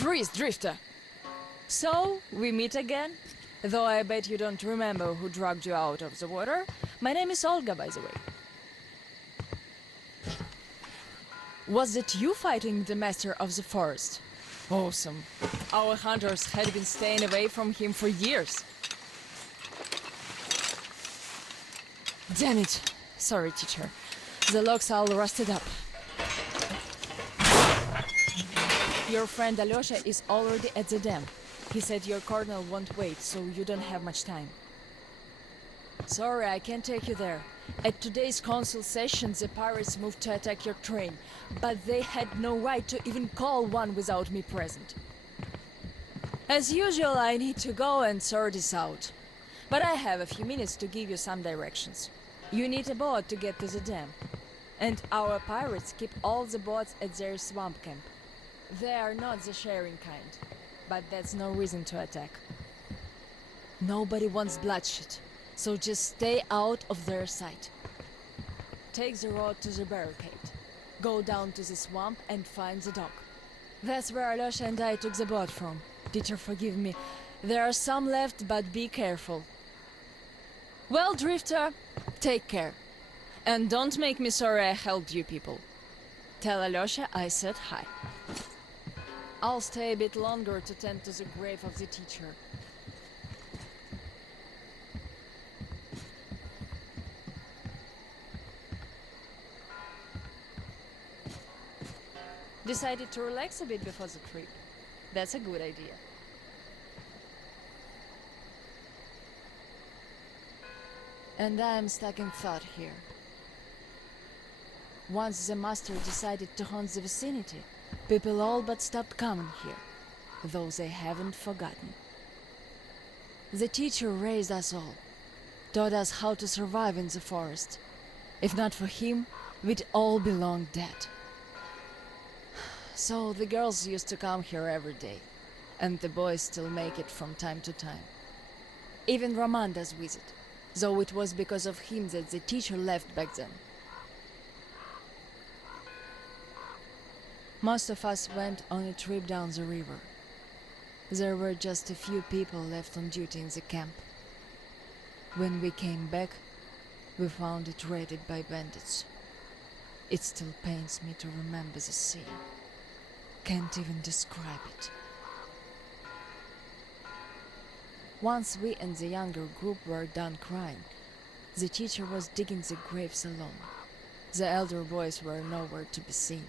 Freeze, Drifter! So, we meet again? Though I bet you don't remember who dragged you out of the water. My name is Olga, by the way. Was it you fighting the Master of the Forest? Awesome. Our hunters had been staying away from him for years. Damn it. Sorry, teacher. The logs all rusted up. Your friend Alyosha is already at the dam. He said your colonel won't wait, so you don't have much time. Sorry, I can't take you there. At today's council session, the pirates moved to attack your train, but they had no right to even call one without me present. As usual, I need to go and sort this out. But I have a few minutes to give you some directions. You need a boat to get to the dam. And our pirates keep all the boats at their swamp camp. They are not the sharing kind, but that's no reason to attack. Nobody wants bloodshed, so just stay out of their sight. Take the road to the barricade. Go down to the swamp and find the dock. That's where Alyosha and I took the boat from. Teacher, forgive me. There are some left, but be careful. Well, Drifter, take care. And don't make me sorry I helped you people. Tell Alyosha I said hi. I'll stay a bit longer to tend to the grave of the teacher. Decided to relax a bit before the trip. That's a good idea. And I'm stuck in thought here. Once the master decided to haunt the vicinity, people all but stopped coming here, though they haven't forgotten. The teacher raised us all, taught us how to survive in the forest. If not for him, we'd all be long dead. So the girls used to come here every day, and the boys still make it from time to time. Even Roman does visit, though it was because of him that the teacher left back then. Most of us went on a trip down the river. There were just a few people left on duty in the camp. When we came back, we found it raided by bandits. It still pains me to remember the scene. Can't even describe it. Once we and the younger group were done crying, the teacher was digging the graves alone. The elder boys were nowhere to be seen.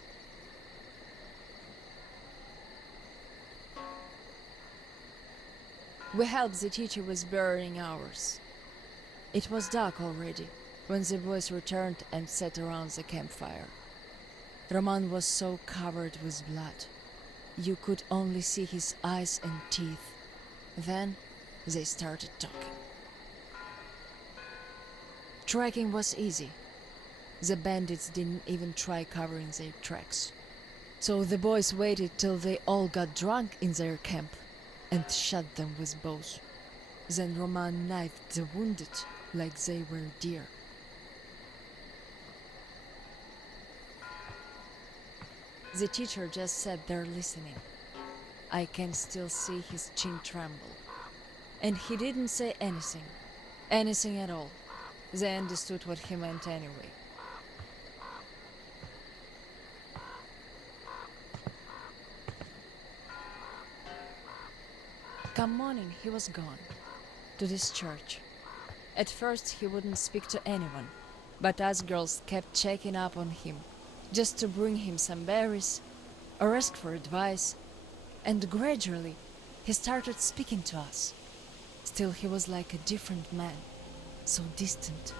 We helped the teacher with burying ours. It was dark already when the boys returned and sat around the campfire. Roman was so covered with blood. You could only see his eyes and teeth. Then they started talking. Tracking was easy. The bandits didn't even try covering their tracks. So the boys waited till they all got drunk in their camp and shot them with bows. Then Roman knifed the wounded like they were deer. The teacher just sat there listening. I can still see his chin tremble. And he didn't say anything. Anything at all. They understood what he meant anyway. Come morning, he was gone. To this church. At first he wouldn't speak to anyone, but us girls kept checking up on him, just to bring him some berries, or ask for advice, and gradually he started speaking to us. Still he was like a different man, so distant.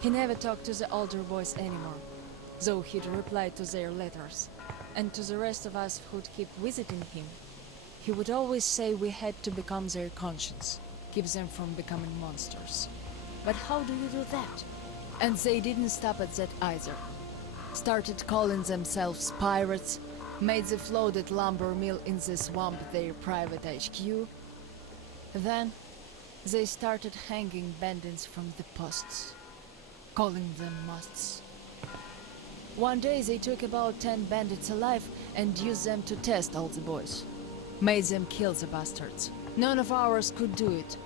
He never talked to the older boys anymore, though he'd reply to their letters, and to the rest of us who'd keep visiting him. He would always say we had to become their conscience, keep them from becoming monsters. But how do you do that? And they didn't stop at that either. Started calling themselves pirates, made the floated lumber mill in the swamp their private HQ. Then they started hanging bandits from the posts. calling them musts. One day they took about 10 bandits alive and used them to test all the boys. Made them kill the bastards. None of ours could do it.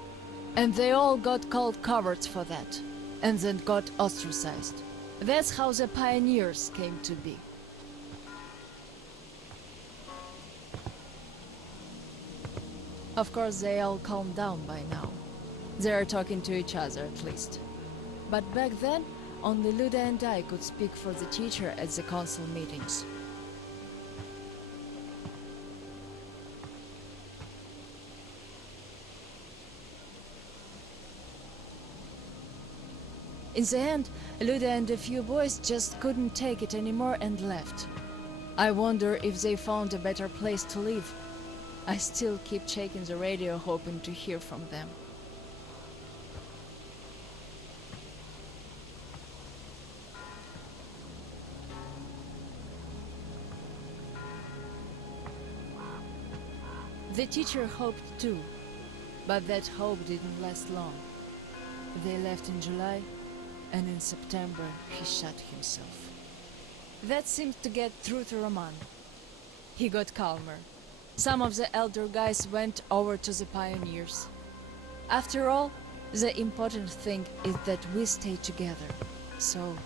And they all got called cowards for that. And then got ostracized. That's how the pioneers came to be. Of course, they all calmed down by now. They're talking to each other, at least. But back then, only Luda and I could speak for the teacher at the council meetings. In the end, Luda and a few boys just couldn't take it anymore and left. I wonder if they found a better place to live. I still keep checking the radio hoping to hear from them. The teacher hoped too, but that hope didn't last long. They left in July, and in September he shot himself. That seemed to get through to Roman. He got calmer. Some of the elder guys went over to the pioneers. After all, the important thing is that we stay together. So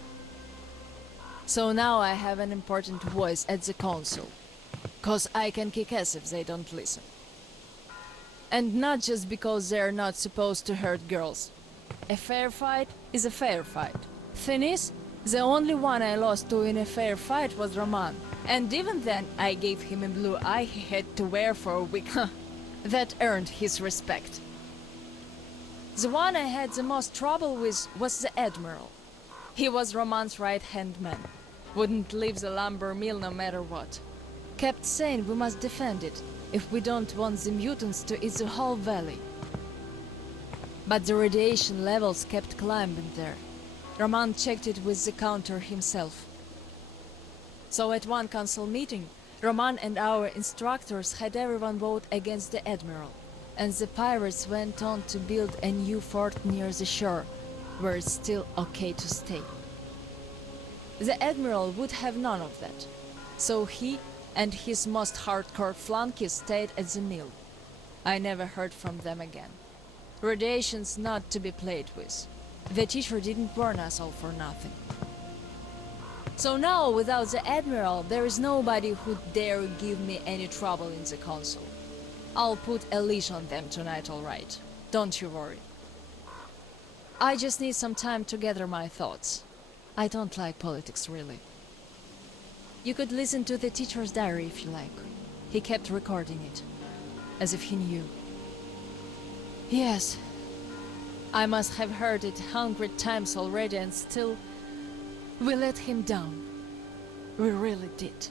now I have an important voice at the council. 'Cause I can kick ass if they don't listen. And not just because they're not supposed to hurt girls. A fair fight is a fair fight. Thing is, the only one I lost to in a fair fight was Roman. And even then, I gave him a blue eye he had to wear for a week. That earned his respect. The one I had the most trouble with was the Admiral. He was Roman's right-hand man. Wouldn't leave the lumber mill no matter what. Kept saying we must defend it, if we don't want the mutants to eat the whole valley. But the radiation levels kept climbing there. Roman checked it with the counter himself. So at one council meeting, Roman and our instructors had everyone vote against the Admiral, and the pirates went on to build a new fort near the shore, where it's still okay to stay. The Admiral would have none of that, so he and his most hardcore flunkies stayed at the mill. I never heard from them again. Radiation's not to be played with. The teacher didn't warn us all for nothing. So now, without the Admiral, there is nobody who'd dare give me any trouble in the council. I'll put a leash on them tonight, all right. Don't you worry. I just need some time to gather my thoughts. I don't like politics, really. You could listen to the teacher's diary if you like. He kept recording it, as if he knew. Yes, I must have heard it 100 times already, and still, we let him down. We really did.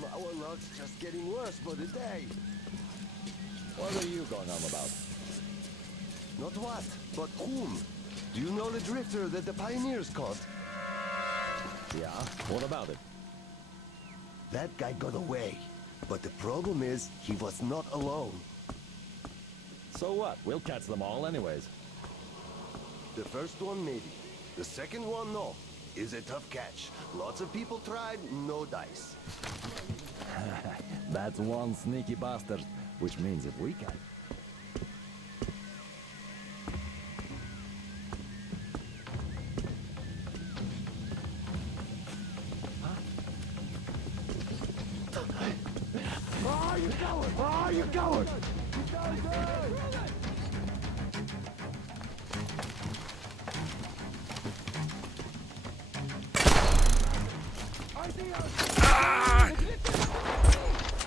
damn, our luck's just getting worse by the day. What are you going on about? Not what, but whom? Do you know the drifter that the pioneers caught? Yeah, what about it? That guy got away. But the problem is, he was not alone. So what? We'll catch them all anyways. The first one, maybe. The second one, no. Is a tough catch. Lots of people tried, no dice. That's one sneaky bastard, which means if we can... Oh, you're going! Oh, you're going!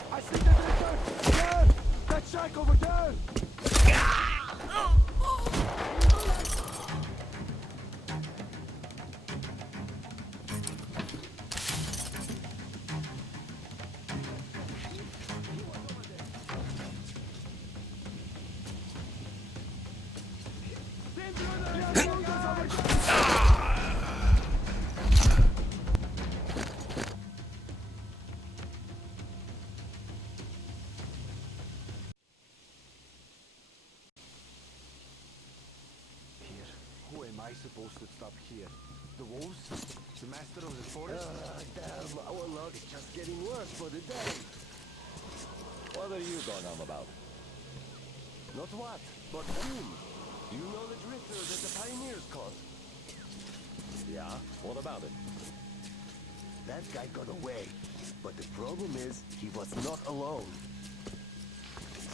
I see the drifter! There! That shack over there! Who am I supposed to stop here? The wolves? The master of the forest? Damn, our luck is just getting worse by the day. What are you going on about? Not what, but whom? Do you know the drifter that the pioneers caught? Yeah, what about it? That guy got away. But the problem is, he was not alone.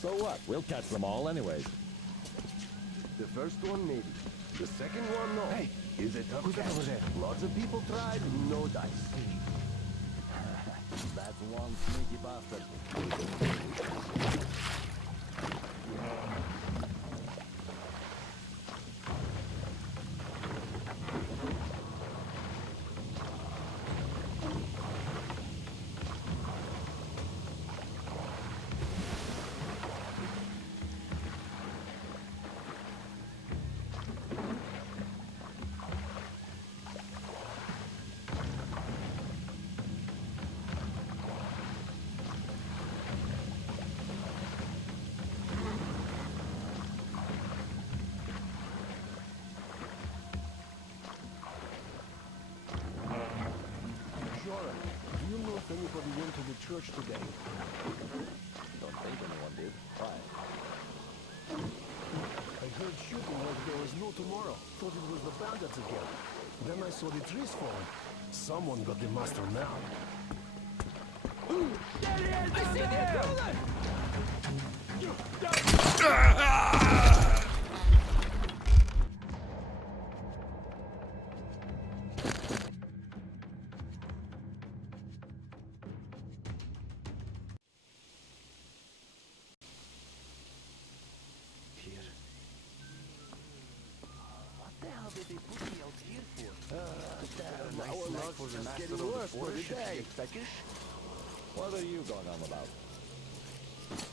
So what? We'll catch them all anyways. The first one, maybe. The second one, no. Hey, is a tough who's that catch. over there? Lots of people tried, no dice. That's one sneaky bastard. Jora, do you know if anybody went to the church today? Don't think anyone did. Why? I heard shooting like there was no tomorrow. Thought it was the bandits again. Then I saw the trees falling. Someone got the master now. Here. What the hell did they put me out here for? Damn, nice our snack luck's for the just master getting of the worse by the forest. day. What are you going on about?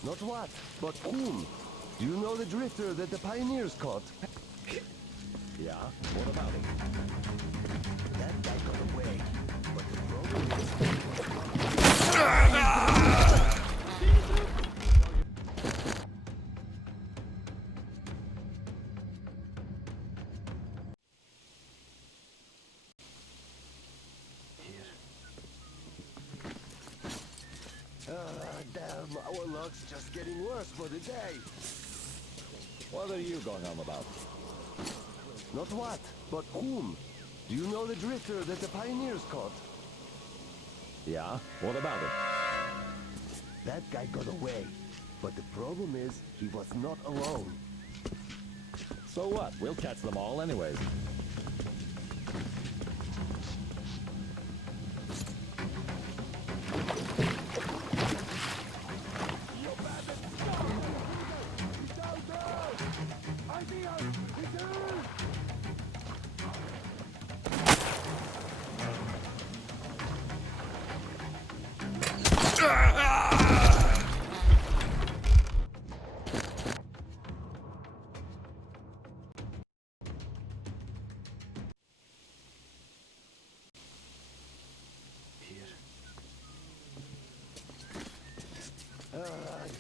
Not what, but whom? Do you know the drifter that the pioneers caught? Yeah, what about it? That guy got away. But the problem is, Here. damn, our luck's just getting worse by the day. What are you going on about? Not what, but whom? Do you know the drifter that the pioneers caught? Yeah, what about it? That guy got away. But the problem is, he was not alone. So what? We'll catch them all anyways.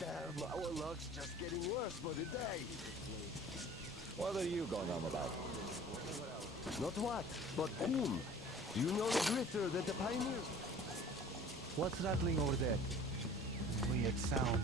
Damn, our luck's just getting worse by the day. What are you going on about? Not what, but whom? Do you know the drifter that the pioneers... What's rattling over there? Weird sound.